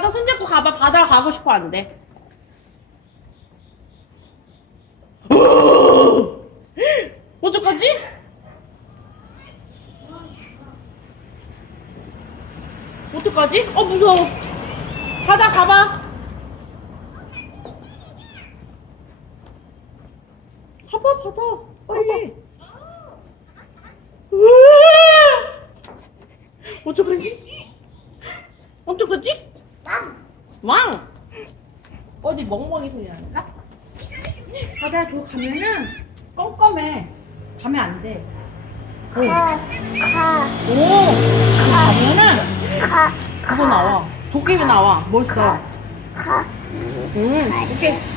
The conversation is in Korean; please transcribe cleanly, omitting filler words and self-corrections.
바다 손잡고 가봐. 바다 가고 싶어 안 돼? 어떡하지? 어떡하지? 무서워. 바다 가봐. 가봐, 바다. 빨리. 어떡하지? 어떡하지? 왕! 어디 멍멍이 소리 나니까? 바다에 저 가면은 껌껌해. 가면 안 돼. 오, 가면은 그거 나와. 도깨비 나와. 뭘 써? 오케이.